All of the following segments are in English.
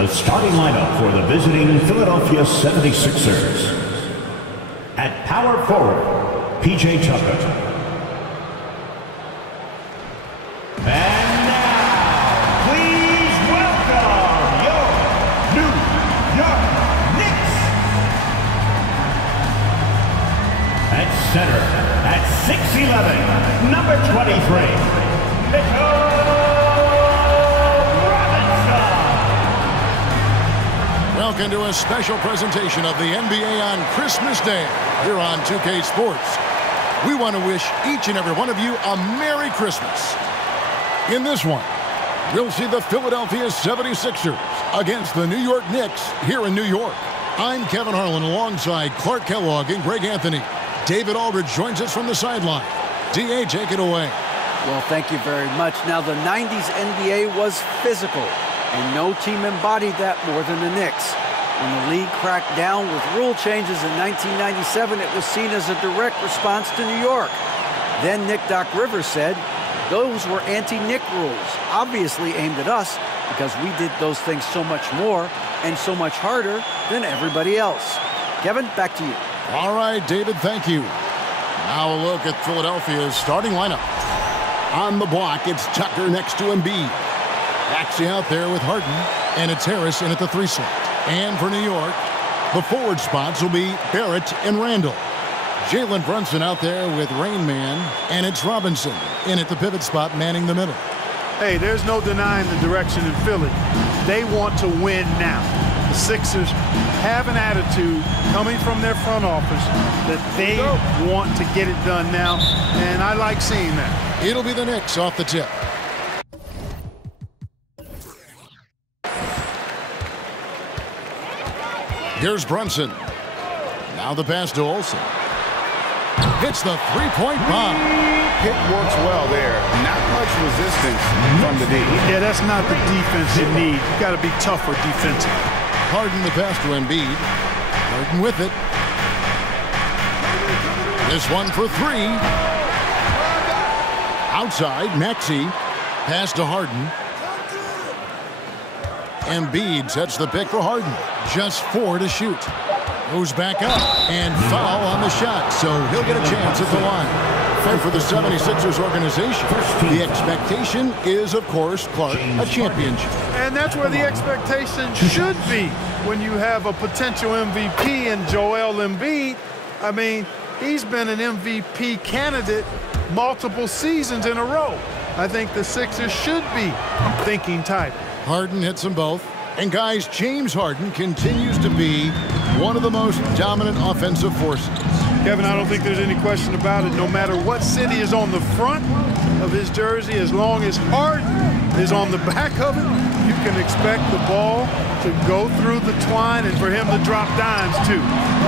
The starting lineup for the visiting Philadelphia 76ers. At power forward, P.J. Tucker. And now, please welcome your New York Knicks. At center, at 6'11", number 23, Mitchell. Welcome to a special presentation of the NBA on Christmas Day here on 2K Sports. We want to wish each and every one of you a Merry Christmas. In this one, we'll see the Philadelphia 76ers against the New York Knicks here in New York. I'm Kevin Harlan alongside Clark Kellogg and Greg Anthony. David Aldridge joins us from the sideline. D.A., take it away. Well, thank you very much. Now, the 90s NBA was physical, and no team embodied that more than the Knicks. When the league cracked down with rule changes in 1997, it was seen as a direct response to New York. Then Nick Doc Rivers said, those were anti-Nick rules, obviously aimed at us because we did those things so much more and so much harder than everybody else. Kevin, back to you. All right, David, thank you. Now a look at Philadelphia's starting lineup. On the block, it's Tucker next to Embiid. Maxey out there with Harden, and it's Harris in at the 3 slot. And for New York, the forward spots will be Barrett and Randall. Jalen Brunson out there with Rain Man, and it's Robinson in at the pivot spot manning the middle. Hey, there's no denying the direction in Philly. They want to win now. The Sixers have an attitude coming from their front office that they want to get it done now, and I like seeing that. It'll be the Knicks off the tip. Here's Brunson. Now the pass to Olsen. Hits the three-point bomb. Pick works well there. Not much resistance from the D. Yeah, that's not the defense you need. You got to be tougher defensively. Harden the pass to Embiid. Harden with it. This one for 3. Outside, Maxey. Pass to Harden. Embiid sets the pick for Harden. Just 4 to shoot. Goes back up and foul on the shot, so he'll get a chance at the line. And for the 76ers organization, the expectation is, of course, Clark, a championship. And that's where the expectation should be when you have a potential MVP in Joel Embiid. I mean, he's been an MVP candidate multiple seasons in a row. I think the Sixers should be thinking type. Harden hits them both. And guys, James Harden continues to be one of the most dominant offensive forces. Kevin, I don't think there's any question about it. No matter what city is on the front of his jersey, as long as Harden is on the back of it, you can expect the ball to go through the twine and for him to drop dimes, too.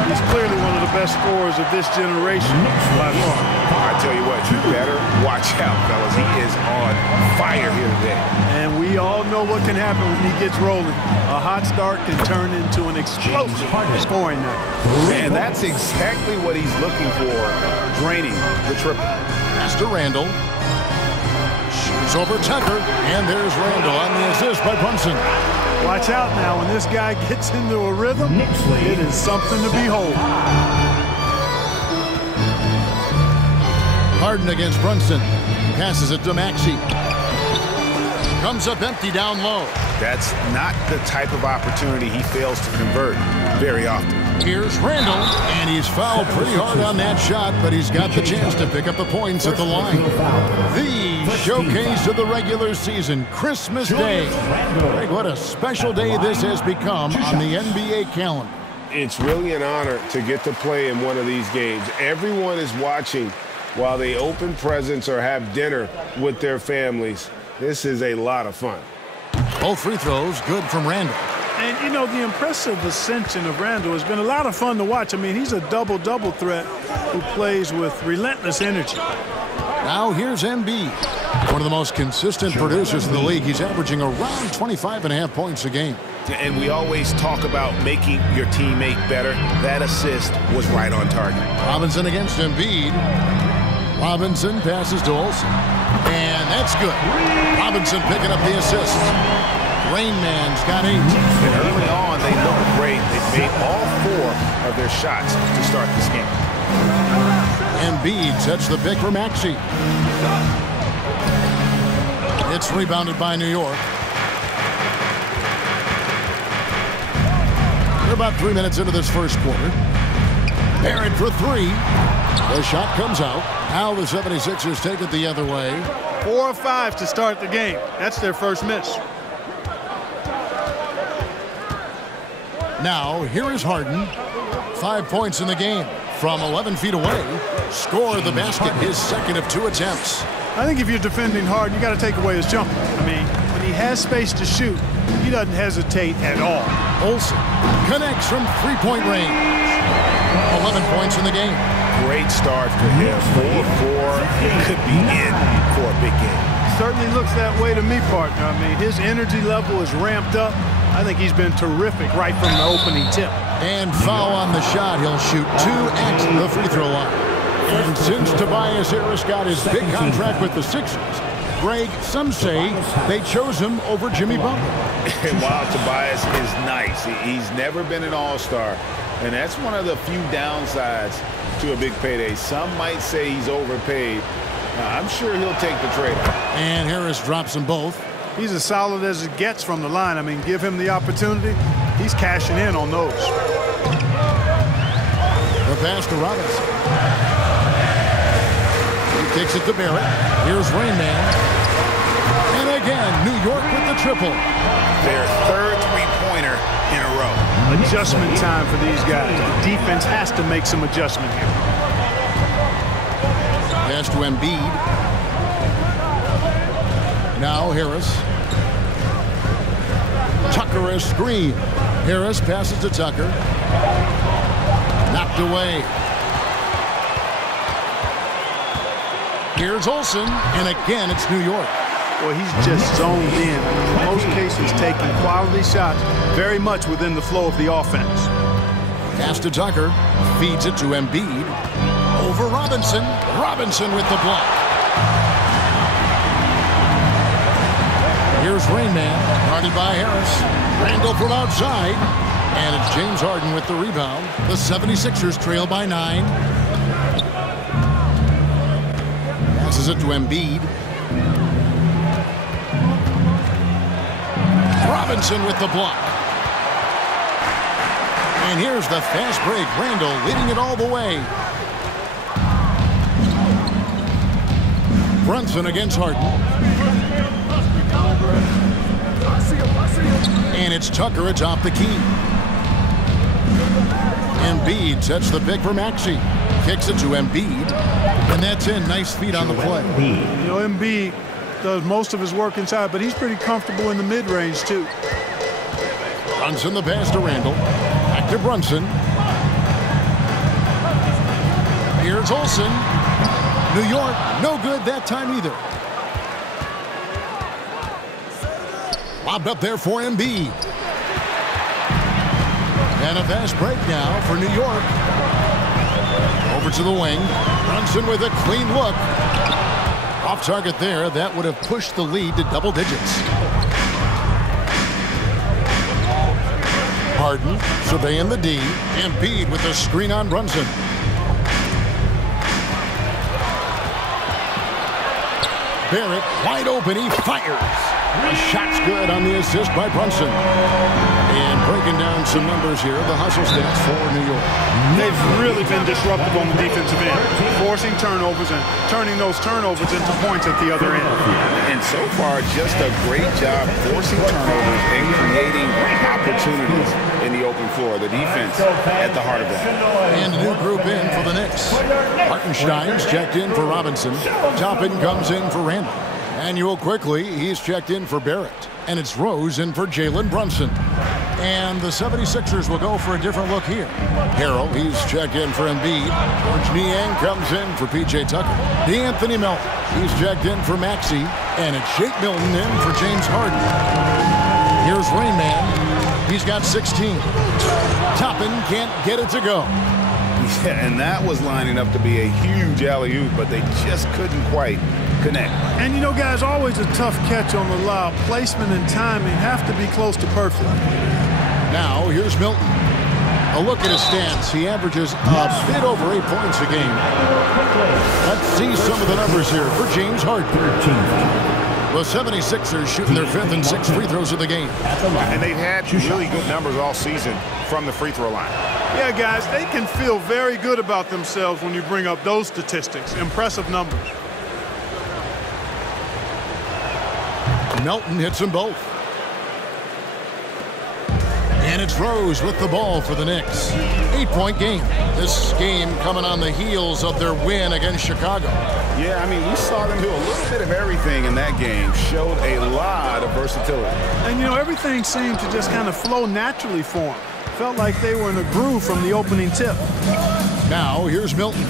He's clearly one of the best scorers of this generation by far. I tell you what, you better watch out, fellas. He is on fire here today. And we all know what can happen when he gets rolling. A hot start can turn into an explosive scoring night. And that's exactly what he's looking for, draining the triple. Pass to Randall. Shoots over Tucker, and there's Randall on the assist by Brunson. Watch out now. When this guy gets into a rhythm, it is something to behold. Harden against Brunson. Passes it to Maxey. Comes up empty down low. That's not the type of opportunity he fails to convert very often. Here's Randall, and he's fouled pretty hard on that shot, but he's got the chance to pick up the points at the line. The showcase of the regular season, Christmas Day. Greg, what a special day this has become on the NBA calendar. It's really an honor to get to play in one of these games. Everyone is watching while they open presents or have dinner with their families. This is a lot of fun. Both free throws good from Randall. And, you know, the impressive ascension of Randall has been a lot of fun to watch. I mean, he's a double-double threat who plays with relentless energy. Now here's Embiid, one of the most consistent producers in the league. He's averaging around 25.5 points a game. And we always talk about making your teammate better. That assist was right on target. Robinson against Embiid. Robinson passes to Olsen. And that's good. Robinson picking up the assist. Rain Man's got 8. And early on, they looked great. They made all 4 of their shots to start this game. Embiid sets the pick for Maxey. It's rebounded by New York. We're about 3 minutes into this first quarter. Barrett for 3. The shot comes out. Now the 76ers take it the other way. 4 or 5 to start the game. That's their first miss. Now, here is Harden. 5 points in the game. From 11 feet away, scored the basket, his second of 2 attempts. I think if you're defending Harden, you got to take away his jumper. I mean, when he has space to shoot, he doesn't hesitate at all. Olsen connects from 3-point range. 11 points in the game. Great start for him. 4-4. Could be in for a big game. Certainly looks that way to me, partner. I mean, his energy level is ramped up. I think he's been terrific right from the opening tip. And foul on the shot. He'll shoot 2 at the free throw line. And since Tobias Harris got his big contract with the Sixers, Greg, some say they chose him over Jimmy Butler. And while Tobias is nice, he's never been an all-star. And that's one of the few downsides to a big payday. Some might say he's overpaid. I'm sure he'll take the trade. And Harris drops them both. He's as solid as it gets from the line. I mean, give him the opportunity. He's cashing in on those. The pass to Robinson. He kicks it to Barrett. Here's Rain Man. And again, New York with the triple. Their 3rd three-pointer in a row. Adjustment time for these guys. The defense has to make some adjustment here. Pass to Embiid. Now Harris. Tucker a screen. Harris passes to Tucker. Knocked away. Here's Olsen, and again it's New York. Well, he's just zoned in. In most cases, taking quality shots very much within the flow of the offense. Pass to Tucker. Feeds it to Embiid. Over Robinson. Robinson with the block. Here's Rain Man, guarded by Harris. Randall from outside. And it's James Harden with the rebound. The 76ers trail by 9. Passes it to Embiid. Robinson with the block. And here's the fast break. Randall leading it all the way. Brunson against Harden. And it's Tucker atop the key. Embiid sets the pick for Maxey. Kicks it to Embiid. And that's in. Nice feet on the play. You know, Embiid does most of his work inside, but he's pretty comfortable in the mid-range, too. Brunson the pass to Randall. Back to Brunson. Here's Olsen. New York, no good that time either. Lobbed up there for Embiid. And a fast break now for New York. Over to the wing. Brunson with a clean look. Off target there. That would have pushed the lead to double digits. Harden surveying the D. Embiid with a screen on Brunson. Barrett wide open. He fires. The shot's good on the assist by Brunson. And breaking down some numbers here, the hustle stats for New York. They've really been disruptive on the defensive end, forcing turnovers and turning those turnovers into points at the other end. And so far, just a great job forcing turnovers and creating opportunities in the open floor. The defense at the heart of that. And a new group in for the Knicks. Hartenstein's checked in for Robinson. Toppin comes in for Randall. Manuel quickly, he's checked in for Barrett. And it's Rose in for Jalen Brunson. And the 76ers will go for a different look here. Harrell, he's checked in for Embiid. George Niang comes in for P.J. Tucker. D'Anthony Melton, he's checked in for Maxey. And it's Shake Milton in for James Harden. Here's Rain Man. He's got 16. Toppin can't get it to go. He Yeah, and that was lining up to be a huge alley-oop, but they just couldn't quite connect. And, you know, guys, always a tough catch on the lob. Placement and timing have to be close to perfect. Now, here's Milton. A look at his stats. He averages a bit over 8 points a game. Let's see some of the numbers here for James Harden. The 76ers shooting their 5th and 6th free throws of the game. And they've had really good numbers all season from the free throw line. Yeah, guys, they can feel very good about themselves when you bring up those statistics. Impressive numbers. Melton hits them both. And it's Rose with the ball for the Knicks. 8-point game. This game coming on the heels of their win against Chicago. Yeah, I mean, we saw them do a little bit of everything in that game. Showed a lot of versatility. And, you know, everything seemed to just kind of flow naturally for them. Felt like they were in a groove from the opening tip. Now, here's Milton.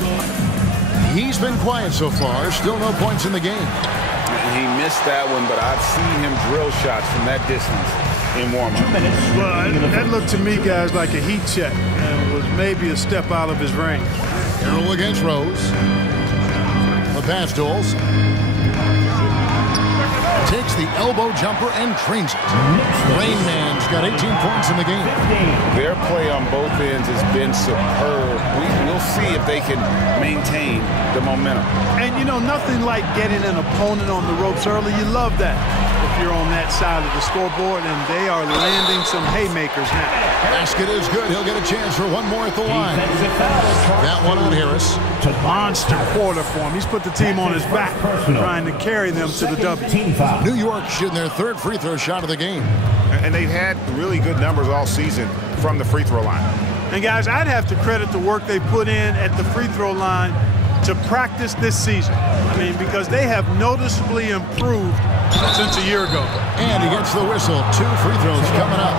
He's been quiet so far. Still no points in the game. He missed that one, but I've seen him drill shots from that distance in warm-up. Well, that looked to me, guys, like a heat check and was maybe a step out of his range. Carroll against Rose. The pass to Olsen. Takes the elbow jumper and trains it. Rain Man's got 18 points in the game. Their play on both ends has been superb. We'll see if they can maintain the momentum. And, you know, nothing like getting an opponent on the ropes early. You love that if you're on that side of the scoreboard, and they are landing some haymakers now. Basket is good. He'll get a chance for one more at the line. That one on Harris. Monster quarter for him. He's put the team on his back, trying to carry them to the W. New York shooting their 3rd free throw shot of the game. And they've had really good numbers all season from the free throw line. And, guys, I'd have to credit the work they put in at the free throw line to practice this season. I mean, because they have noticeably improved since a year ago. And he gets the whistle. 2 free throws coming up.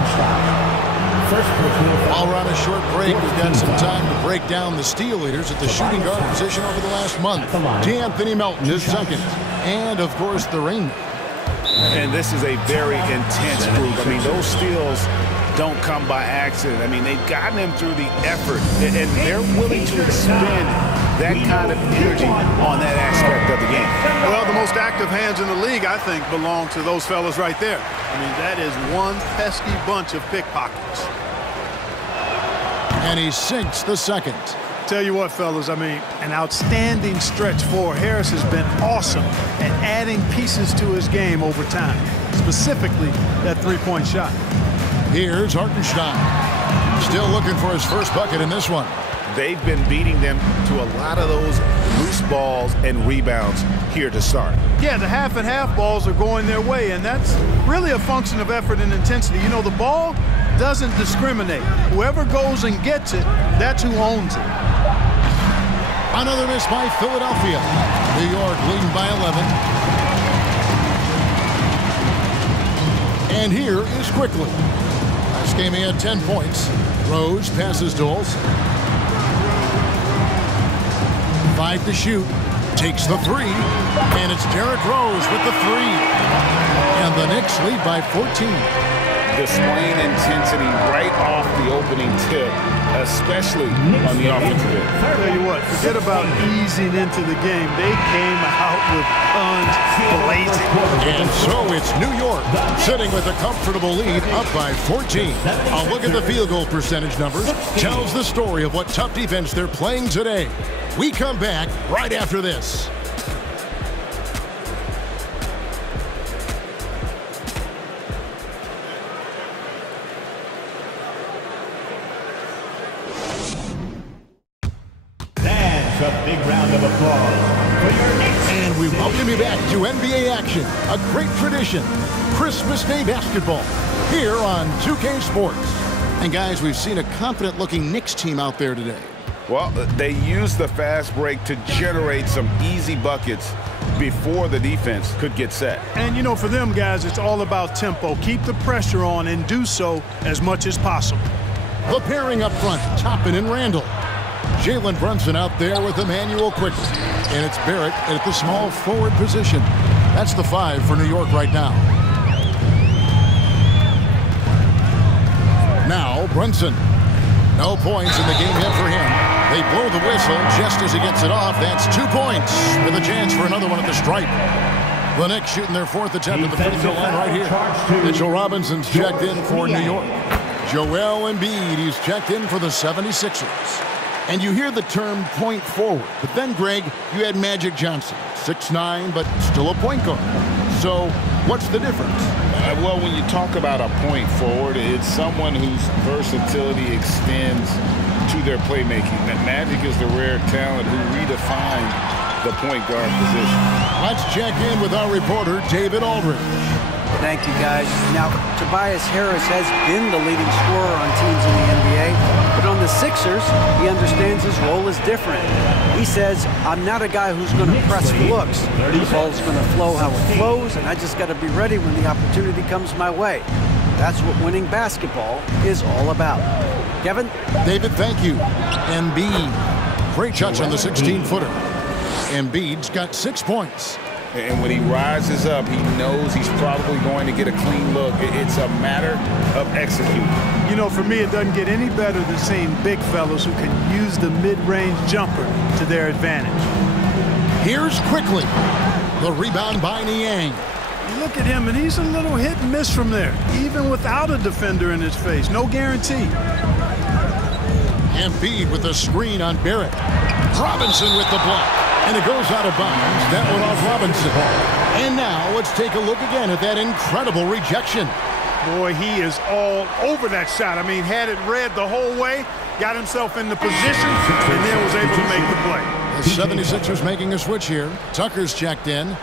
While we're on a short break, we've got some time to break down the steal leaders at the shooting guard position over the last month. D'Anthony Melton is 2nd. And, of course, the Rain Man. And this is a very intense group. I mean, those steals don't come by accident. I mean, they've gotten them through the effort, and they're willing to expend that kind of energy on that aspect of the game. Well, the most active hands in the league, I think, belong to those fellas right there. I mean, that is one pesky bunch of pickpockets. And he sinks the 2nd. Tell you what, fellas, I mean, an outstanding stretch for Harris has been awesome at adding pieces to his game over time, specifically that three-point shot. Here's Hartenstein. Still looking for his first bucket in this one. They've been beating them to a lot of those loose balls and rebounds here to start. Yeah, the half and half balls are going their way, and that's really a function of effort and intensity. You know, the ball doesn't discriminate. Whoever goes and gets it, that's who owns it. Another miss by Philadelphia. New York leading by 11. And here is Quickly. Last game he had 10 points. Rose passes to Olsen. 5 to shoot. Takes the 3. And it's Derrick Rose with the 3. And the Knicks lead by 14. Displaying intensity right off the opening tip, especially on the offensive end. I'll tell you what, forget about easing into the game. They came out with guns blazing. And so it's New York sitting with a comfortable lead up by 14. A look at the field goal percentage numbers tells the story of what tough defense they're playing today. We come back right after this. A big round of applause for your Knicks. And we welcome you back to NBA action, a great tradition, Christmas Day basketball, here on 2K Sports. And guys, we've seen a confident-looking Knicks team out there today. Well, they used the fast break to generate some easy buckets before the defense could get set. And, you know, for them guys, it's all about tempo. Keep the pressure on and do so as much as possible. The pairing up front, Toppin and Randall. Jalen Brunson out there with Emmanuel Quickly. And it's Barrett at the small forward position. That's the 5 for New York right now. Now Brunson. No points in the game yet for him. They blow the whistle just as he gets it off. That's 2 points with a chance for another one at the stripe. The Knicks shooting their 4th attempt at the free throw line right here. Mitchell Robinson's checked in for New York. Joel Embiid, he's checked in for the 76ers. And you hear the term point forward. But then, Greg, you had Magic Johnson, 6'9", but still a point guard. So what's the difference? Well, when you talk about a point forward, it's someone whose versatility extends to their playmaking. That Magic is the rare talent who redefined the point guard position. Let's check in with our reporter, David Aldridge. Thank you, guys. Now, Tobias Harris has been the leading scorer on teams in the NBA, but on the Sixers, he understands his role is different. He says, I'm not a guy who's going to press for looks. The ball's going to flow how it flows, and I just got to be ready when the opportunity comes my way. That's what winning basketball is all about. Kevin? David, thank you. Embiid, great touch on the 16-footer. Embiid's got 6 points. And when he rises up, he knows he's probably going to get a clean look. It's a matter of executing. You know, for me, it doesn't get any better than seeing big fellas who can use the mid-range jumper to their advantage. Here's quickly the rebound by Niang. You look at him, and he's a little hit and miss from there, even without a defender in his face. No guarantee. Embiid with the screen on Barrett. Robinson with the block. And it goes out of bounds. That one off Robinson. And now let's take a look again at that incredible rejection. Boy, he is all over that shot. I mean, had it read the whole way, got himself in the position, and then was able to make the play. The 76ers making a switch here. Tucker's checked in.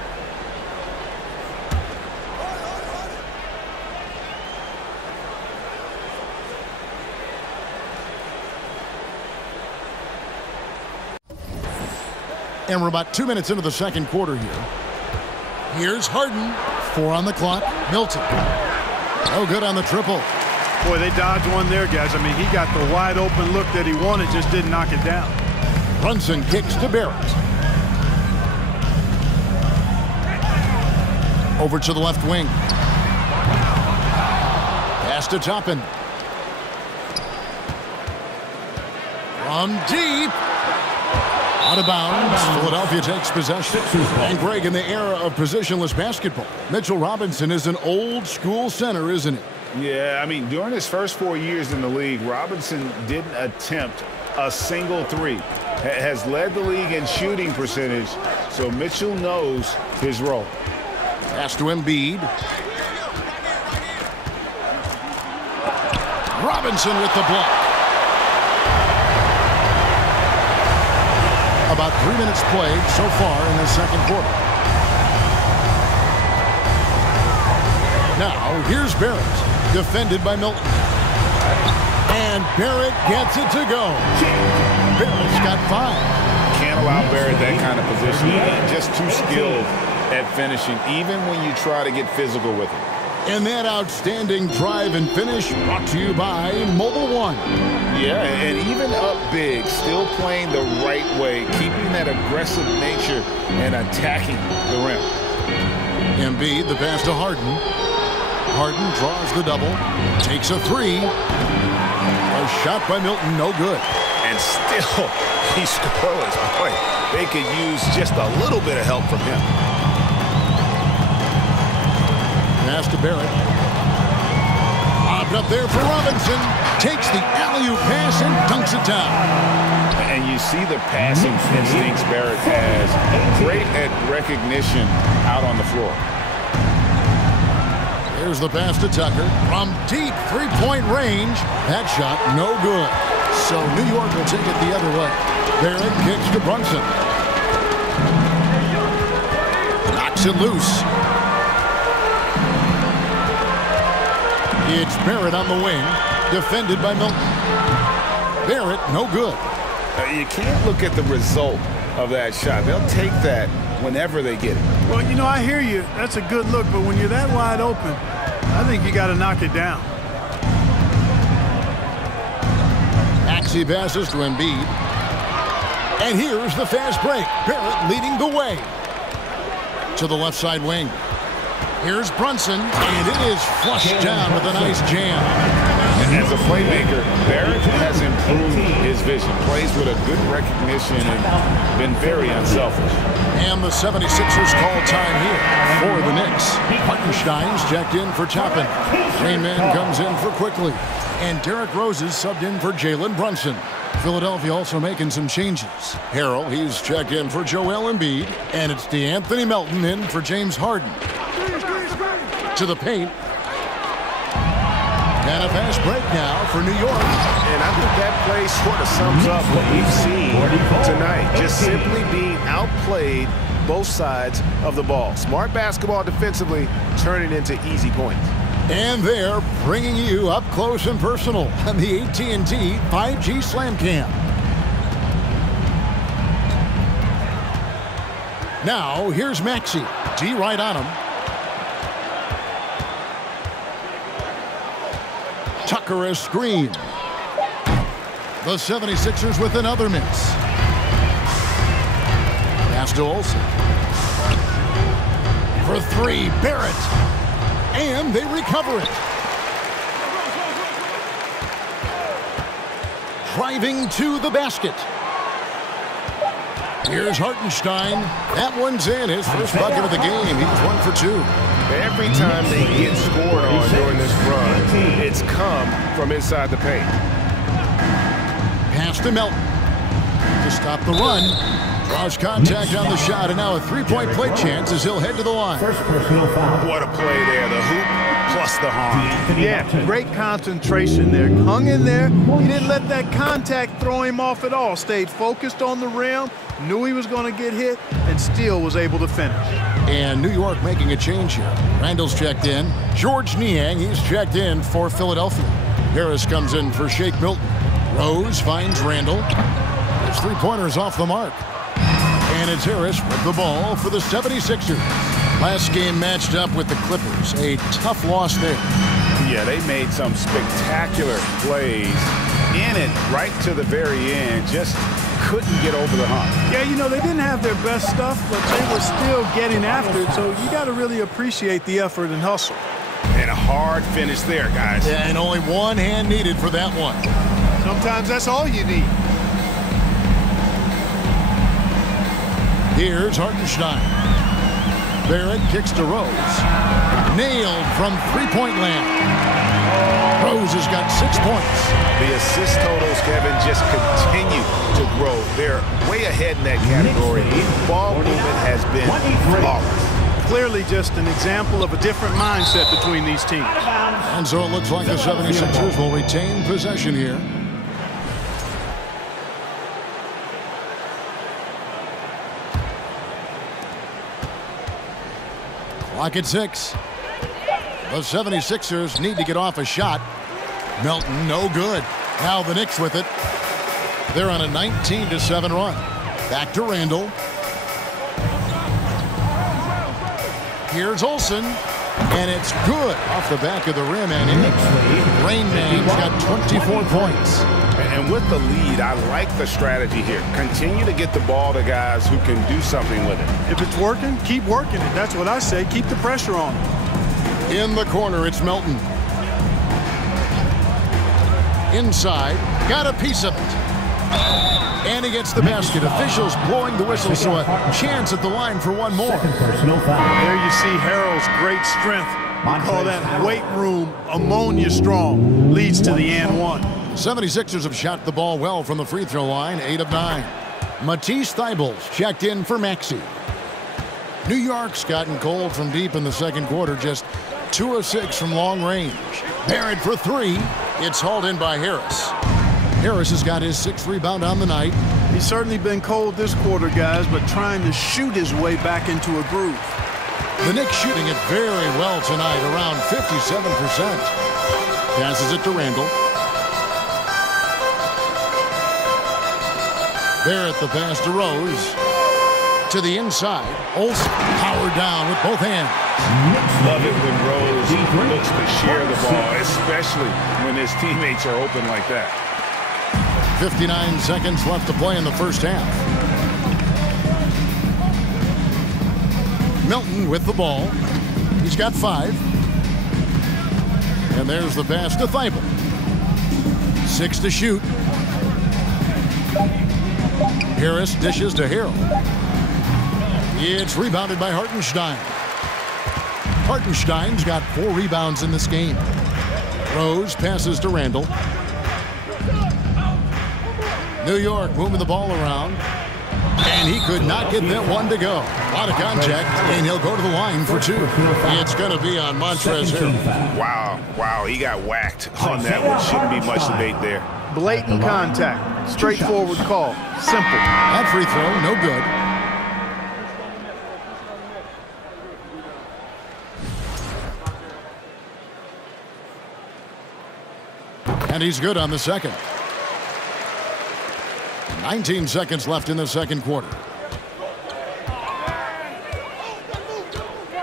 And we're about 2 minutes into the second quarter here. Here's Harden. 4 on the clock. Milton. No good on the triple. Boy, they dodged one there, guys. I mean, he got the wide open look that he wanted, just didn't knock it down. Brunson kicks to Barrett. Over to the left wing. Pass to Toppin. From deep. Out of bounds. Philadelphia takes possession. And Greg, in the era of positionless basketball, Mitchell Robinson is an old school center, isn't he? Yeah, I mean, during his first 4 years in the league, Robinson didn't attempt a single three. Has led the league in shooting percentage, so Mitchell knows his role. Pass to Embiid. Robinson with the block. About 3 minutes played so far in the second quarter. Now, here's Barrett, defended by Milton. And Barrett gets it to go. Barrett's got 5. Can't allow Barrett that kind of position. He's just too skilled at finishing, even when you try to get physical with him. And that outstanding drive and finish brought to you by Mobile One. Yeah, and even up big, still playing the right way, keeping that aggressive nature and attacking the rim. Embiid, the pass to Harden. Harden draws the double, takes a 3. A shot by Milton, no good. And still, he's scoreless. Boy, they could use just a little bit of help from him. Pass to Barrett. Popped up there for Robinson. Takes the alley-oop pass and dunks it down. And you see the passing instincts Barrett has. Great at recognition out on the floor. Here's the pass to Tucker. From deep three-point range. That shot, no good. So New York will take it the other way. Barrett kicks to Brunson. Knocks it loose. It's Barrett on the wing, defended by Milton. Barrett, no good. You can't look at the result of that shot. They'll take that whenever they get it. Well, you know, I hear you. That's a good look, but when you're that wide open, I think you got to knock it down. Maxey passes to Embiid. And here's the fast break. Barrett leading the way. To the left side wing. Here's Brunson, and it is flushed down with a nice jam. As a playmaker, Barrett has improved his vision. Plays with a good recognition and been very unselfish. And the 76ers call time here for the Knicks. Hartenstein's checked in for Toppin. Rain Man comes in for Quickly. And Derrick Rose is subbed in for Jalen Brunson. Philadelphia also making some changes. Harrell, he's checked in for Joel Embiid. And it's DeAnthony Melton in for James Harden. To the paint. And a fast break now for New York. And I think that play sort of sums up what we've seen tonight. Just simply being outplayed both sides of the ball. Smart basketball defensively, turning into easy points. And they're bringing you up close and personal on the AT&T 5G Slam Cam. Now, here's Maxey. D right on him. Tucker a screen. The 76ers with another miss. Pass to Olsen. For three, Barrett. And they recover it. Driving to the basket. Here's Hartenstein. That one's in. His first bucket of the game. He's 1 for 2. Every time they get scored on during this run, it's come from inside the paint. Pass to Melton. To stop the run. Draws contact on the shot, and now a three-point play chance as he'll head to the line. First personal foul. What a play there. The hoop plus the harm. Yeah, great concentration there. Hung in there. He didn't let that contact throw him off at all. Stayed focused on the rim, knew he was going to get hit, and still was able to finish. And New York making a change here. Randall's checked in. George Niang, he's checked in for Philadelphia. Harris comes in for Shake Milton. Rose finds Randall. His three-pointer's off the mark. And it's Harris with the ball for the 76ers. Last game matched up with the Clippers. A tough loss there. Yeah, they made some spectacular plays in it right to the very end. Just couldn't get over the hump. Yeah, you know, they didn't have their best stuff, but they were still getting after it. So you got to really appreciate the effort and hustle. And a hard finish there, guys. Yeah, and only one hand needed for that one. Sometimes that's all you need. Here's Hartenstein. Barrett kicks to Rose. Nailed from three-point land. Rose has got 6 points. The assist totals, Kevin, just continue to grow. They're way ahead in that category. Ball movement has been flawless. Clearly just an example of a different mindset between these teams. And so it looks like the 76ers will retain possession here. Clock at 6. The 76ers need to get off a shot. Melton, no good. Now the Knicks with it. They're on a 19-7 run. Back to Randall. Here's Olsen. And it's good off the back of the rim and in. Rain Man's got 24 points. And with the lead, I like the strategy here. Continue to get the ball to guys who can do something with it. If it's working, keep working it. That's what I say. Keep the pressure on. In the corner, it's Melton. Inside, got a piece of it. And he gets the basket. Officials blowing the whistle, so a chance at the line for one more. Personal foul. There you see Harrell's great strength. We call that weight room ammonia strong. Leads to the and one. 76ers have shot the ball well from the free throw line, 8 of 9. Matisse Thybulle's checked in for Maxey. New York's gotten cold from deep in the second quarter, just 2 of 6 from long range. Barrett for 3. It's hauled in by Harris. Harris has got his 6th rebound on the night. He's certainly been cold this quarter, guys, but trying to shoot his way back into a groove. The Knicks shooting it very well tonight, around 57%. Passes it to Randall. Barrett the pass to Rose. To the inside. Olsen powered down with both hands. Love it when Rose looks to share the ball, especially when his teammates are open like that. 59 seconds left to play in the first half. Melton with the ball. He's got 5. And there's the pass to Thibault. 6 to shoot. Harris dishes to Harrell. It's rebounded by Hartenstein. Hartenstein's got 4 rebounds in this game. Rose passes to Randall. New York moving the ball around. And he could not get that one to go. A lot of contact, and he'll go to the line for 2. It's going to be on Montrezl Harrell. Wow, he got whacked on that one. Shouldn't be much debate there. Blatant contact. Straightforward call. Simple. That free throw, no good. And he's good on the second. 19 seconds left in the second quarter.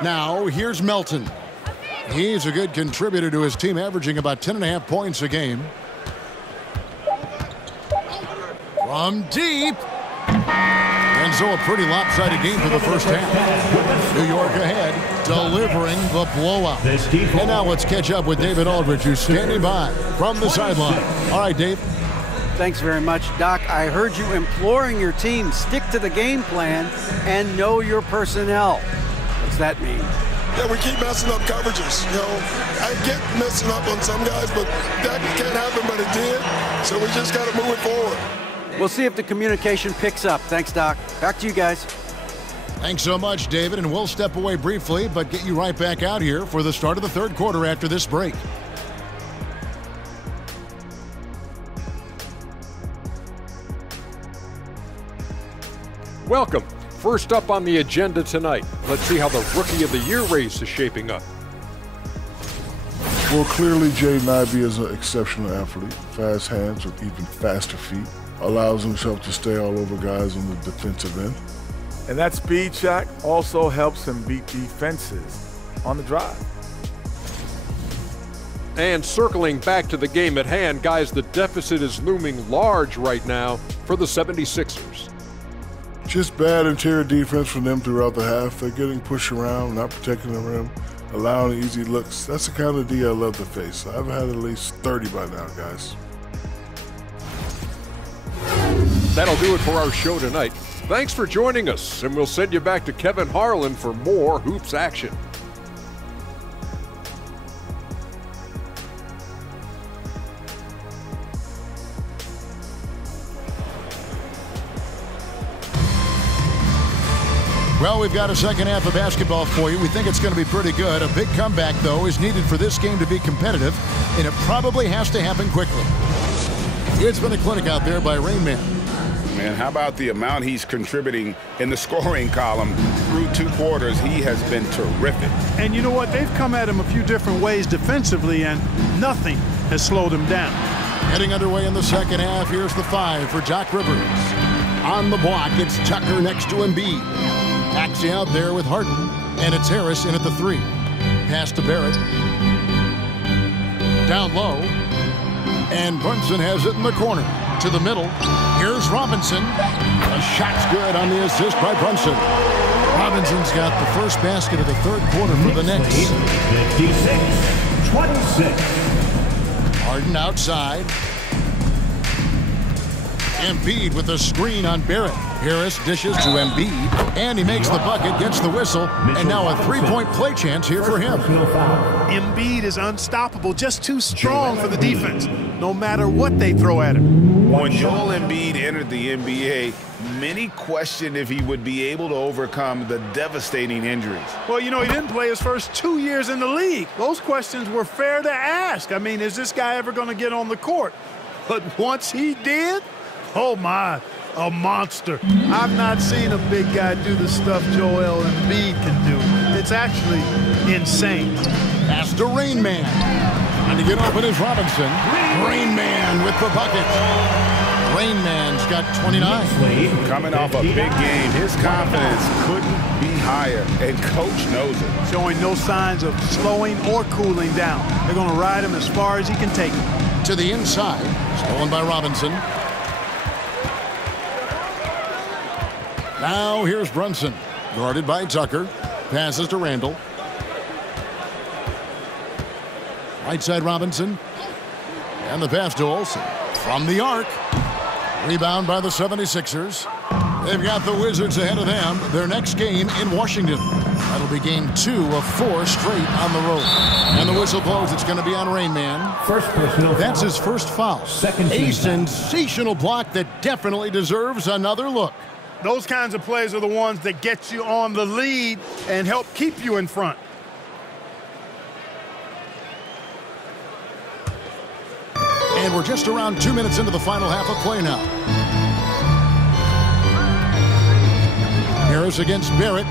Now, here's Melton. He's a good contributor to his team, averaging about 10.5 points a game. From deep. And so a pretty lopsided game for the first half. New York ahead, delivering the blowout. And now let's catch up with David Aldridge, who's standing by from the sideline. All right, Dave. Thanks very much, Doc. I heard you imploring your team, stick to the game plan and know your personnel. What's that mean? Yeah, we keep messing up coverages. You know, I get messing up on some guys, but that can't happen, but it did. So we just got to move it forward. We'll see if the communication picks up. Thanks, Doc. Back to you guys. Thanks so much, David, and we'll step away briefly, but get you right back out here for the start of the third quarter after this break. Welcome. First up on the agenda tonight, let's see how the Rookie of the Year race is shaping up. Well, clearly Jaden Ivey is an exceptional athlete. Fast hands with even faster feet. Allows himself to stay all over guys on the defensive end. And that speed shot also helps him beat defenses on the drive. And circling back to the game at hand, guys, the deficit is looming large right now for the 76ers. Just bad interior defense from them throughout the half. They're getting pushed around, not protecting the rim, allowing easy looks. That's the kind of D I love to face. I've had at least 30 by now, guys. That'll do it for our show tonight. Thanks for joining us, and we'll send you back to Kevin Harlan for more hoops action. Well, we've got a second half of basketball for you. We think it's going to be pretty good. A big comeback, though, is needed for this game to be competitive, and it probably has to happen quickly. It's been a clinic out there by Rain Man. Man, how about the amount he's contributing in the scoring column through 2 quarters? He has been terrific. And you know what? They've come at him a few different ways defensively, and nothing has slowed him down. Getting underway in the second half. Here's the 5 for Doc Rivers. On the block, it's Tucker next to Embiid. Axie out there with Harden, and it's Harris in at the 3. Pass to Barrett. Down low, and Brunson has it in the corner. To the middle, here's Robinson. The shot's good on the assist by Brunson. Robinson's got the first basket of the third quarter for the Knicks. 56-26. Harden outside. Embiid with a screen on Barrett. Harris dishes to Embiid, and he makes the bucket, gets the whistle, and now a 3-point play chance here for him. Embiid is unstoppable, just too strong for the defense, no matter what they throw at him. When Joel Embiid entered the NBA, many questioned if he would be able to overcome the devastating injuries. Well, you know, he didn't play his first 2 years in the league. Those questions were fair to ask. I mean, is this guy ever going to get on the court? But once he did, oh my, a monster. I've not seen a big guy do the stuff Joel Embiid can do. It's actually insane. Pass to Rain Man. And to get open is Robinson. Rain Man with the bucket. Rain Man's got 29. Coming off a big game, his confidence couldn't be higher, and coach knows it. Showing no signs of slowing or cooling down. They're going to ride him as far as he can take him. To the inside, stolen by Robinson. Now here's Brunson, guarded by Tucker. Passes to Randall. Right side Robinson. And the pass to Olsen. From the arc. Rebound by the 76ers. They've got the Wizards ahead of them. Their next game in Washington. That'll be game 2 of 4 straight on the road. And the whistle blows. It's going to be on Rain Man. First personal foul. That's his first foul. Second A team sensational block that definitely deserves another look. Those kinds of plays are the ones that get you on the lead and help keep you in front. And we're just around 2 minutes into the final half of play now. Harris against Barrett.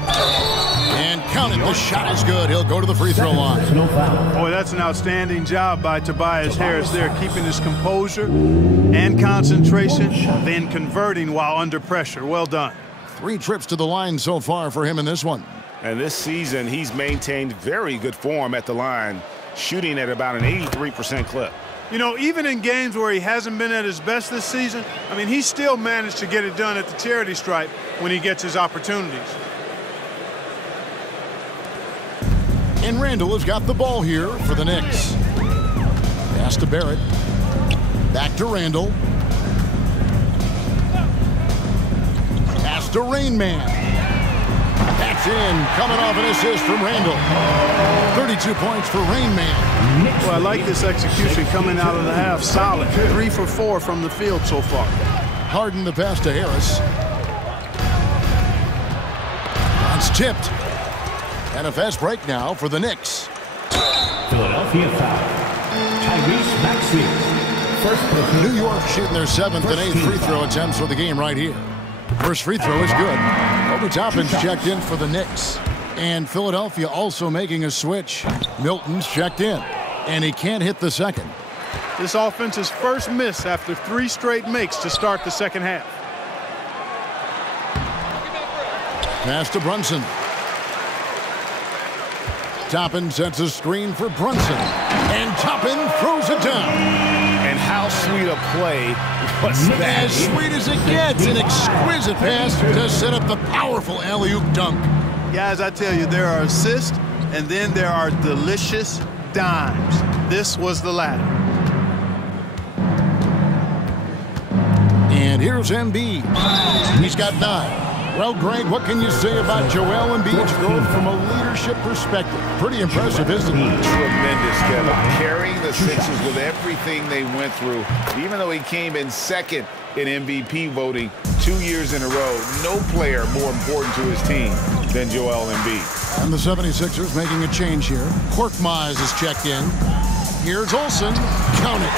And count it, the shot is good. He'll go to the free throw line. Boy, that's an outstanding job by Tobias Harris there, keeping his composure and concentration, then converting while under pressure. Well done. 3 trips to the line so far for him in this one. And this season, he's maintained very good form at the line, shooting at about an 83% clip. You know, even in games where he hasn't been at his best this season, I mean, he still managed to get it done at the charity stripe when he gets his opportunities. And Randall has got the ball here for the Knicks. Pass to Barrett. Back to Randall. Pass to Rain Man. That's in. Coming off an assist from Randall. 32 points for Rain Man. Well, I like this execution coming out of the half. Solid. 3 for 4 from the field so far. Harden the pass to Harris. That's tipped. And a fast break now for the Knicks. Philadelphia foul. Tyrese Maxey. First personal. New York shooting their 7th and 8th free throw attempts for the game right here. First free throw is good. Obi Toppin's checked in for the Knicks. And Philadelphia also making a switch. Milton's checked in. And he can't hit the second. This offense's first miss after 3 straight makes to start the second half. Pass to Brunson. Toppin sets a screen for Brunson. And Toppin throws it down. And how sweet a play was that? As sweet as it gets. An exquisite pass to set up the powerful alley-oop dunk. Guys, I tell you, there are assists, and then there are delicious dimes. This was the latter. And here's Embiid. He's got 9. Well, Greg, what can you say about Joel Embiid's growth from a leadership perspective? Pretty impressive, isn't it? Tremendous, Kevin. Carrying the Sixers with everything they went through. Even though he came in second in MVP voting 2 years in a row, no player more important to his team than Joel Embiid. And the 76ers making a change here. Korkmaz is checked in. Here's Olsen. Count it.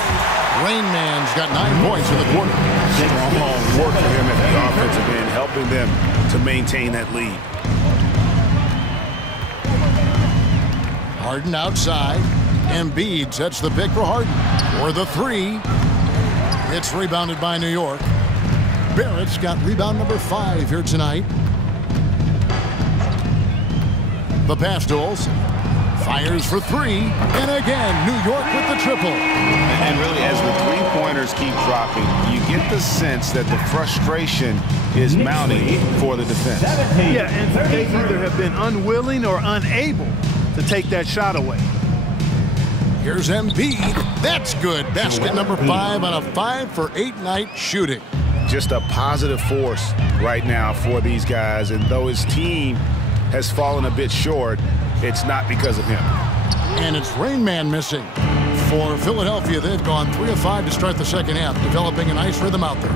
Rain Man's got 9 points in the quarter. Strong work for him at the offensive end, helping them to maintain that lead. Harden outside. Embiid sets the pick for Harden. For the 3. It's rebounded by New York. Barrett's got rebound number 5 here tonight. The pass to Olsen. Fires for 3. And again, New York with the triple. And really, as the three-pointers keep dropping, you get the sense that the frustration is mounting for the defense. Yeah, and they either have been unwilling or unable to take that shot away. Here's Embiid. That's good. Basket number 5 on a 5 for 8 night shooting. Just a positive force right now for these guys. And though his team has fallen a bit short, it's not because of him. And it's Rain Man missing. For Philadelphia, they've gone 3 of 5 to start the second half, developing a nice rhythm out there.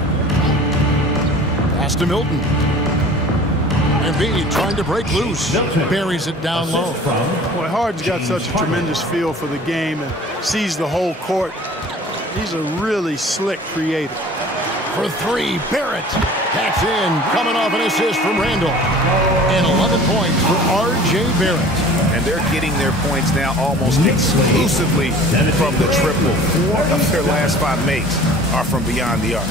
Pass to Milton. Embiid trying to break loose. Buries it down low. Boy, Harden's got such a tremendous feel for the game and sees the whole court. He's a really slick creator. For 3, Barrett. That's in. Coming off an assist from Randall. And 11 points for R.J. Barrett. And they're getting their points now almost exclusively from the triple. 4 of their last 5 makes are from beyond the arc.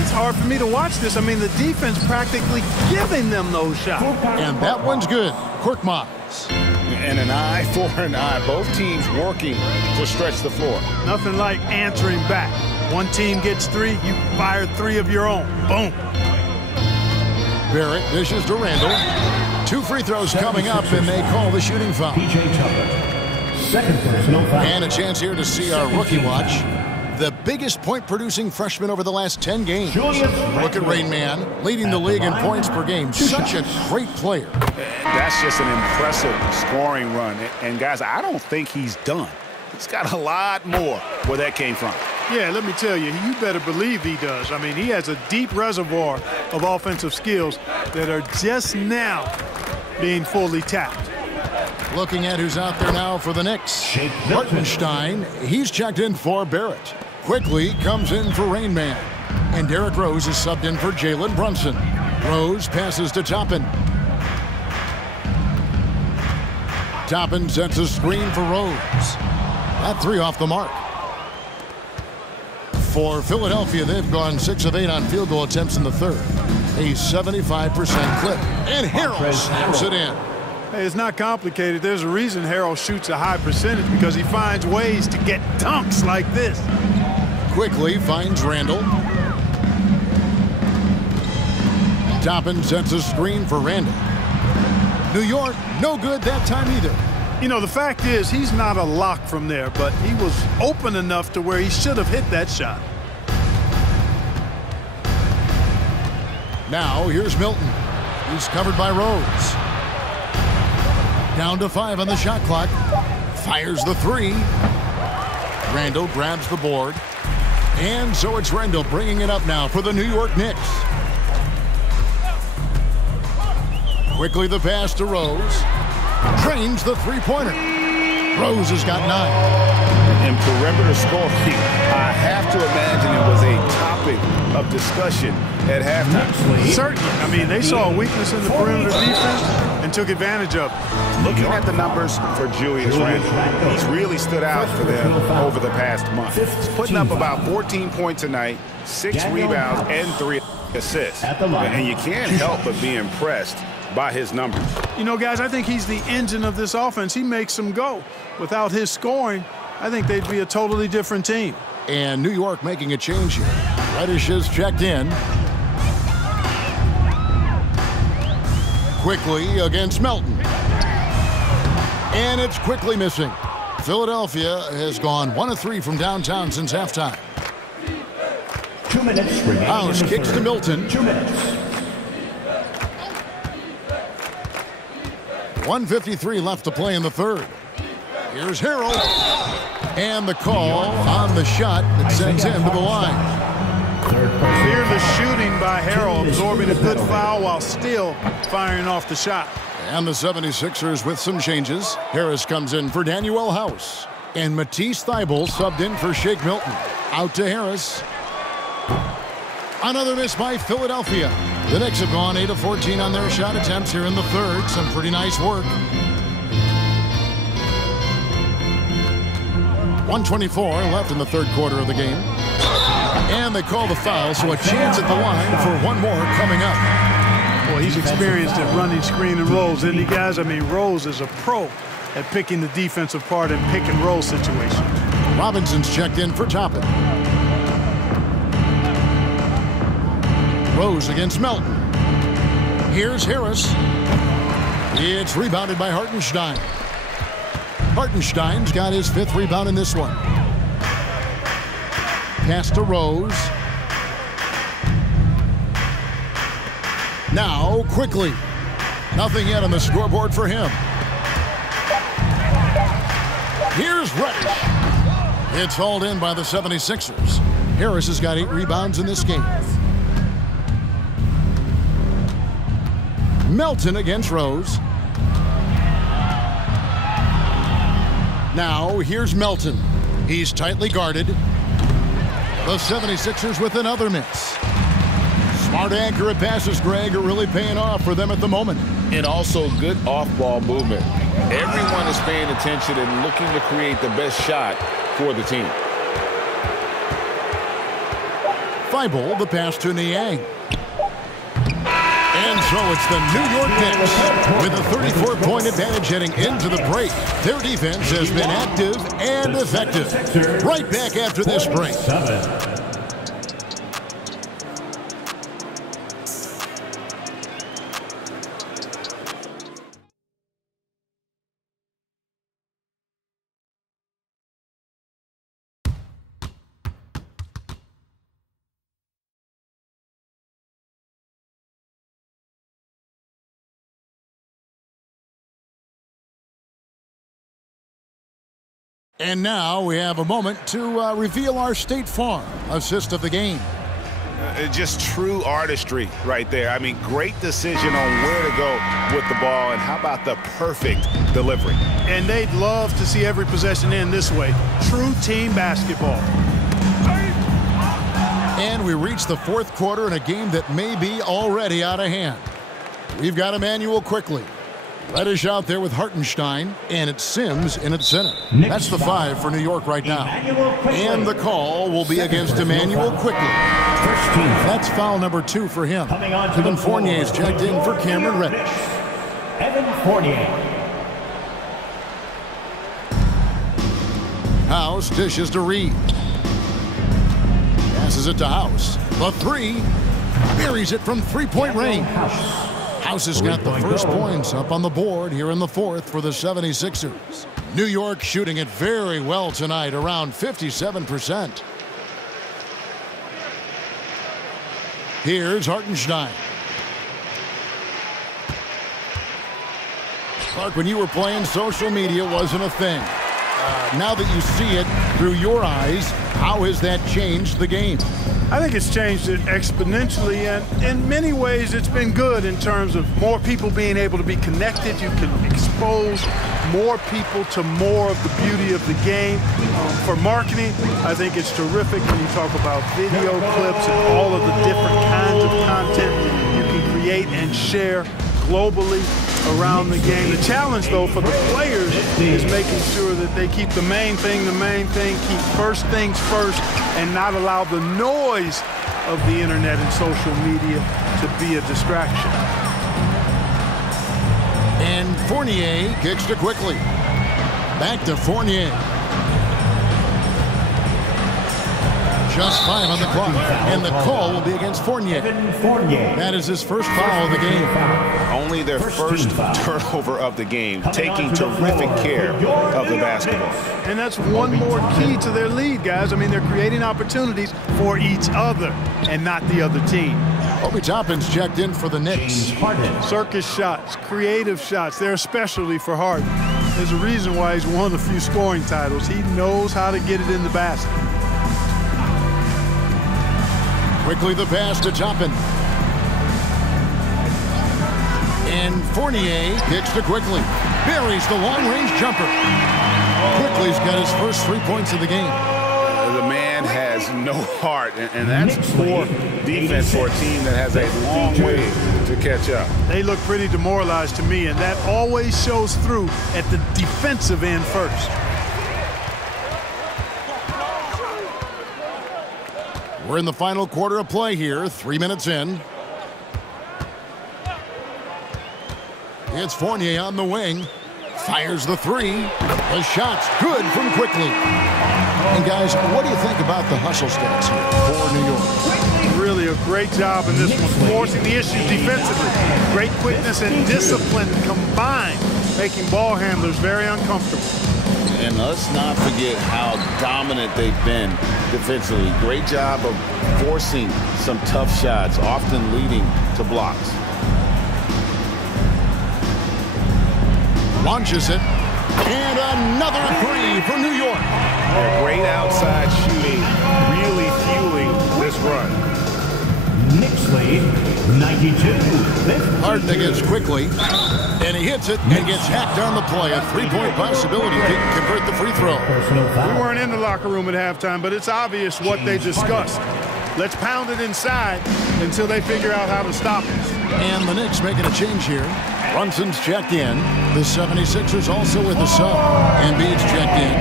It's hard for me to watch this. I mean, the defense practically giving them those shots. And that one's good. Korkmaz. And an eye for an eye. Both teams working to stretch the floor. Nothing like answering back. One team gets 3, you fire 3 of your own. Boom. Barrett dishes to Randall. 2 free throws coming up, and they call the shooting foul. PJ Tucker. Second personal foul. And a chance here to see our rookie watch. the biggest point-producing freshman over the last 10 games. Look at Rain Man, leading the league in points per game. Such a great player. That's just an impressive scoring run. And guys, I don't think he's done. He's got a lot more where that came from. Yeah, let me tell you, you better believe he does. I mean, he has a deep reservoir of offensive skills that are just now being fully tapped. Looking at who's out there now for the Knicks. Hartenstein, he's checked in for Barrett. Quickly comes in for Rain Man. And Derrick Rose is subbed in for Jalen Brunson. Rose passes to Toppin. Toppin sets a screen for Rose. That three off the mark. For Philadelphia, they've gone 6 of 8 on field goal attempts in the third. A 75% clip. And Harrell snaps it in. Hey, it's not complicated. There's a reason Harrell shoots a high percentage, because he finds ways to get dunks like this. Quickly finds Randall. Toppin sets a screen for Randall. New York, no good that time either. You know, the fact is, he's not a lock from there, but he was open enough to where he should have hit that shot. Now, here's Milton. He's covered by Rose. Down to 5 on the shot clock. Fires the three. Randall grabs the board. And so it's Randall bringing it up now for the New York Knicks. Quickly the pass to Rose. Drains the three-pointer. Rose has got 9. And perimeter scoring, I have to imagine it was a topic of discussion at halftime. Certainly. I mean, they saw a weakness in the perimeter defense and took advantage of it. Looking at the numbers for Julius Randle, he's really stood out for them over the past month. He's putting up about 14 points a night, 6 rebounds, and 3 assists. And you can't help but be impressed by his numbers. You know, guys, I think he's the engine of this offense. He makes them go. Without his scoring, I think they'd be a totally different team. And New York making a change here. Reddish is checked in. Quickly against Melton. And it's quickly missing. Philadelphia has gone 1 of 3 from downtown since halftime. 2 minutes remaining. House kicks to Milton. 2 minutes. 1:53 left to play in the third. Here's Harrell. And the call on the shot that sends him to the line. Fearless shooting by Harrell, absorbing a good foul while still firing off the shot. And the 76ers with some changes. Harris comes in for Danuel House. And Matisse Thybulle subbed in for Shake Milton. Out to Harris. Another miss by Philadelphia. The Knicks have gone 8 of 14 on their shot attempts here in the third. Some pretty nice work. 1:24 left in the third quarter of the game. And they call the foul, so a chance at the line for one more coming up. Well, he's experienced at running screen and rolls, isn't he, guys? I mean, Rose is a pro at picking the defensive part in pick and roll situations. Robinson's checked in for Toppin. Rose against Melton. Here's Harris. It's rebounded by Hartenstein. Hartenstein's got his 5th rebound in this one. Pass to Rose. Now, quickly. Nothing yet on the scoreboard for him. Here's Reddish. It's hauled in by the 76ers. Harris has got 8 rebounds in this game. Melton against Rose. Now, here's Melton. He's tightly guarded. The 76ers with another miss. Smart, accurate passes, Greg, are really paying off for them at the moment. And also good off-ball movement. Everyone is paying attention and looking to create the best shot for the team. Thybulle, the pass to Niang. And so it's the New York Knicks with a 34-point advantage heading into the break. Their defense has been active and effective. Right back after this break. And now we have a moment to reveal our State Farm assist of the game. Just true artistry right there. I mean, great decision on where to go with the ball, and how about the perfect delivery? And they'd love to see every possession end this way. True team basketball. And we reach the fourth quarter in a game that may be already out of hand. We've got Emmanuel Quickly. Reddish out there with Hartenstein, and it's Sims in its center. That's the 5 for New York right now. And the call will be against Emmanuel Quickly. That's foul number 2 for him. Kevin Fournier is checked in for Cameron Reddish. Evan Fournier. House dishes to Reed. Passes it to House. The 3. Buries it from three-point range. House has got the first points up on the board here in the fourth for the 76ers. New York shooting it very well tonight, around 57%. Here's Hartenstein. Clark, when you were playing, social media wasn't a thing. Now that you see it through your eyes, how has that changed the game? I think it's changed it exponentially, and in many ways it's been good in terms of more people being able to be connected. You can expose more people to more of the beauty of the game. For marketing, I think it's terrific when you talk about video clips and all of the different kinds of content you can create and share globally around the game. The challenge, though, for the players is making sure that they keep the main thing, keep first things first, and not allow the noise of the internet and social media to be a distraction. And Fournier kicks to Quickly. Back to Fournier. Just 5 on the clock, and the call will be against Fournier. That is his first foul of the game. Only their first turnover of the game, taking terrific care of the basketball. And that's one more key to their lead, guys. I mean, they're creating opportunities for each other and not the other team. Obi Toppin's checked in for the Knicks. Circus shots, creative shots, they're a specialty for Harden. There's a reason why he's won a few scoring titles. He knows how to get it in the basket. Quickly the pass to Toppin. And Fournier kicks to Quickly. Buries the long-range jumper. Quickly's got his first 3 points of the game. The man has no heart, and that's poor defense for a team that has a long way to catch up. They look pretty demoralized to me, and that always shows through at the defensive end first. We're in the final quarter of play here, 3 minutes in. It's Fournier on the wing. Fires the 3. The shot's good from Quickly. And guys, what do you think about the hustle stats here for New York? Really a great job in this one, forcing the issue defensively. Great quickness and discipline combined, making ball handlers very uncomfortable. And let's not forget how dominant they've been defensively. Great job of forcing some tough shots, often leading to blocks. Launches it. And another 3 for New York. Great outside shooting, really fueling this run. Knicks lead, 92. Harden against Quickly. And he hits it and gets hacked on the play. A 3-point possibility if he can convert the free throw. We weren't in the locker room at halftime, but it's obvious what they discussed. Let's pound it inside until they figure out how to stop us. And the Knicks making a change here. Brunson's checked in. The 76ers also with a sub. Embiid's checked in.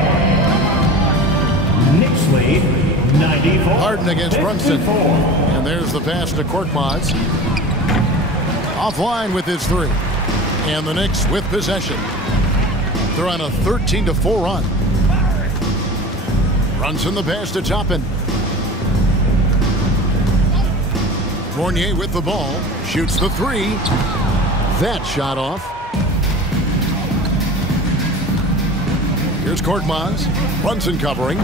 Knicks lead, 94. Harden against Brunson. And there's the pass to Korkmaz. Offline with his 3. And the Knicks with possession. They're on a 13-4 run. Brunson the pass to Toppin. Fournier with the ball. Shoots the 3. That shot off. Here's Korkmaz. Brunson covering.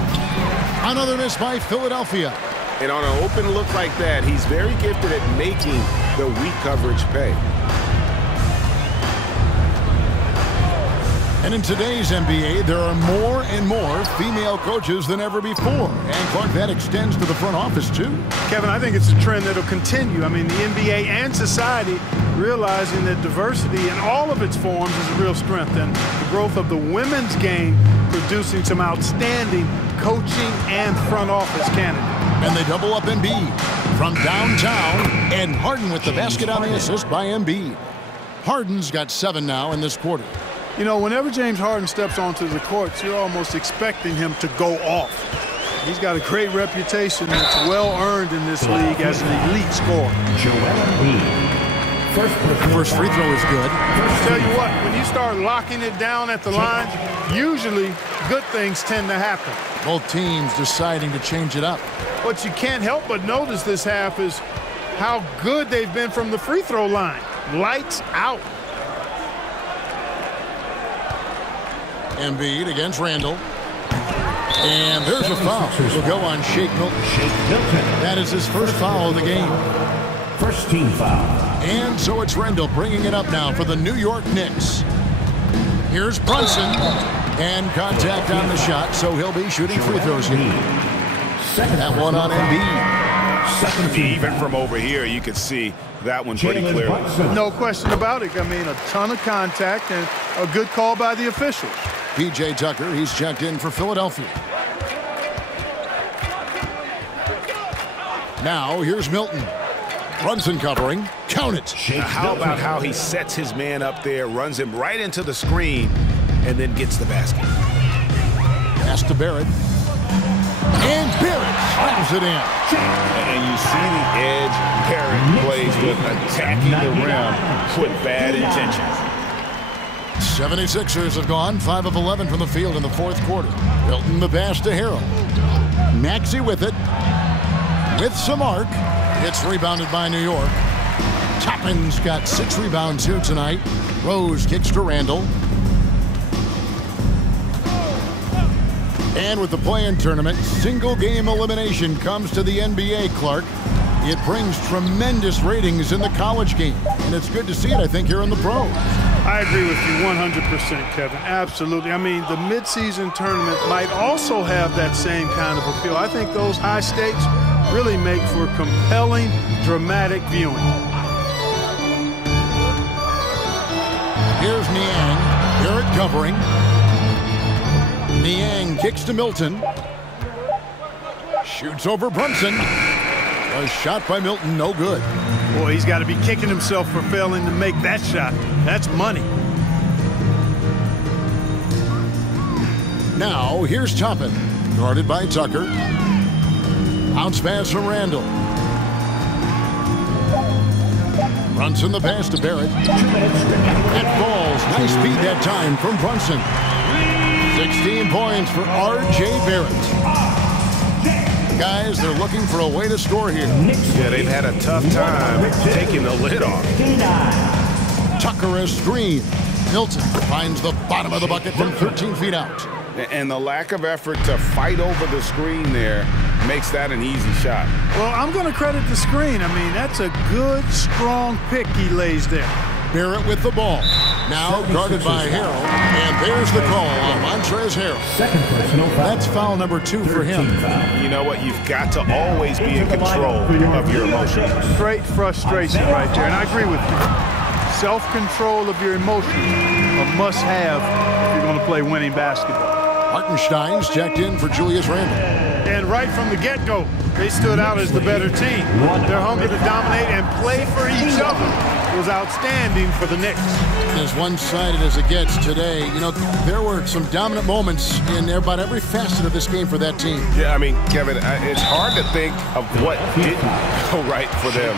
Another miss by Philadelphia. And on an open look like that, he's very gifted at making the weak coverage pay. And in today's NBA, there are more and more female coaches than ever before. And, Clark, that extends to the front office, too. Kevin, I think it's a trend that'll continue. I mean, the NBA and society realizing that diversity in all of its forms is a real strength. And the growth of the women's game producing some outstanding coaching and front office candidates. And they double up Embiid from downtown. And Harden with the basket on the assist by Embiid. Harden's got 7 now in this quarter. You know, whenever James Harden steps onto the courts, you're almost expecting him to go off. He's got a great reputation that's well earned in this league as an elite scorer. First free throw is good. I'll tell you what, when you start locking it down at the line, usually good things tend to happen. Both teams deciding to change it up. What you can't help but notice this half is how good they've been from the free throw line. Lights out. Embiid against Randall. And there's a foul. Will go on Shake Milton. That is his first foul of the game. First team foul. And so it's Randall bringing it up now for the New York Knicks. Here's Brunson. And contact on the shot, so he'll be shooting free throws here. That one on Embiid. Even from over here, you could see that one pretty clearly. No question about it. I mean, a ton of contact and a good call by the officials. P.J. Tucker, he's checked in for Philadelphia. Now, here's Milton. Brunson covering. Count it. How about how he sets his man up there, runs him right into the screen, and then gets the basket. Pass to Barrett. And Barrett slams it in. And you see the edge Barrett plays with, attacking the rim with bad intentions. 76ers have gone 5 of 11 from the field in the fourth quarter. Milton the pass to Harrell. Maxey with it. With some arc. It's rebounded by New York. Toppin's got 6 rebounds here tonight. Rose kicks to Randall. And with the play-in tournament, single-game elimination comes to the NBA, Clark. It brings tremendous ratings in the college game. And it's good to see it, I think, here in the pros. I agree with you 100%, Kevin. Absolutely. I mean, the midseason tournament might also have that same kind of appeal. I think those high stakes really make for compelling, dramatic viewing. Here's Niang. Barrett covering. Niang kicks to Milton. Shoots over Brunson. A shot by Milton, no good. Boy, he's got to be kicking himself for failing to make that shot. That's money. Now, here's Toppin. Guarded by Tucker. Bounce pass from Randall. Brunson the pass to Barrett. It falls. Nice feed that time from Brunson. 16 points for R.J. Barrett. Guys, they're looking for a way to score here. Yeah, they've had a tough time taking the lid off. Tucker a screen. Milton finds the bottom of the bucket from 13 feet out. And the lack of effort to fight over the screen there makes that an easy shot. Well, I'm going to credit the screen. I mean, that's a good, strong pick he lays there. Barrett with the ball. Now guarded by Harrell. And there's the call on Montrezl Harrell. Second personal foul. That's foul number 2 for him. You know what? You've got to always be in control of your emotions. Straight frustration right there. And I agree with you. Self-control of your emotions, a must-have if you're going to play winning basketball. Hartenstein's checked in for Julius Randle. And right from the get-go, they stood out as the better team. Their hunger to dominate and play for each other was outstanding for the Knicks. As one-sided as it gets today, you know, there were some dominant moments in about every facet of this game for that team. Yeah, I mean, Kevin, it's hard to think of what didn't go right for them.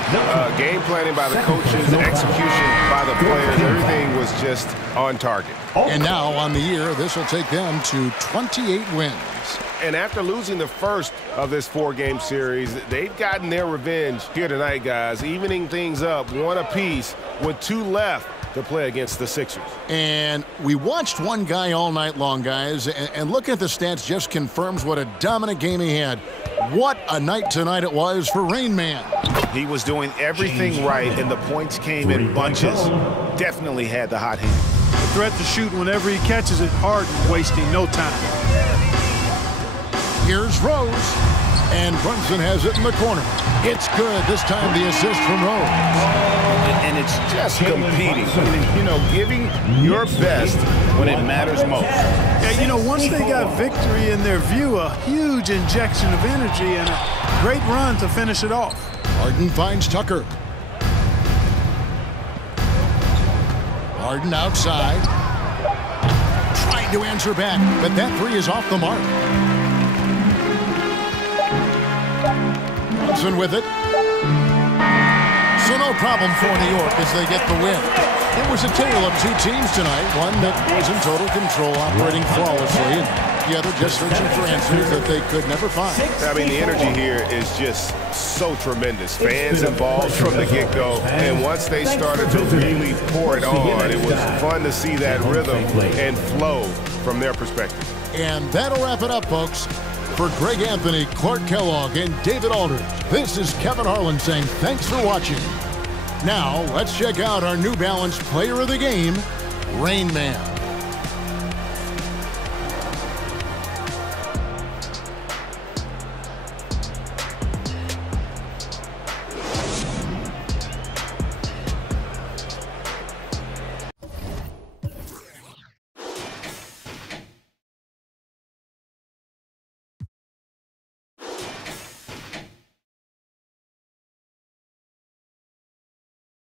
Game planning by the coaches, execution by the players, everything was just on target. And now, on the year, this will take them to 28 wins. And after losing the first of this 4-game series, they've gotten their revenge here tonight, guys, evening things up 1 apiece with 2 left to play against the Sixers. And we watched one guy all night long, guys, and looking at the stats just confirms what a dominant game he had. What a night tonight it was for Rain Man. He was doing everything right, and the points came in bunches. Definitely had the hot hand. The threat to shoot whenever he catches it, Harden wasting no time. Here's Rose, and Brunson has it in the corner. It's good. This time the assist from Rose. And it's just competing. You know, giving your best when it matters most. Yeah, you know, once they got victory in their view, a huge injection of energy and a great run to finish it off. Harden finds Tucker. Harden outside. Trying to answer back, but that three is off the mark. Brunson with it. So no problem for New York as they get the win. It was a tale of two teams tonight. One that was in total control, operating flawlessly, and the other just searching for answers that they could never find. I mean, the energy here is just so tremendous. Fans involved from the get-go, and once they started to really pour it on, it was fun to see that rhythm and flow from their perspective. And that'll wrap it up, folks. For Greg Anthony, Clark Kellogg, and David Aldridge, this is Kevin Harlan saying thanks for watching. Now, let's check out our New Balance Player of the Game, Rain Man.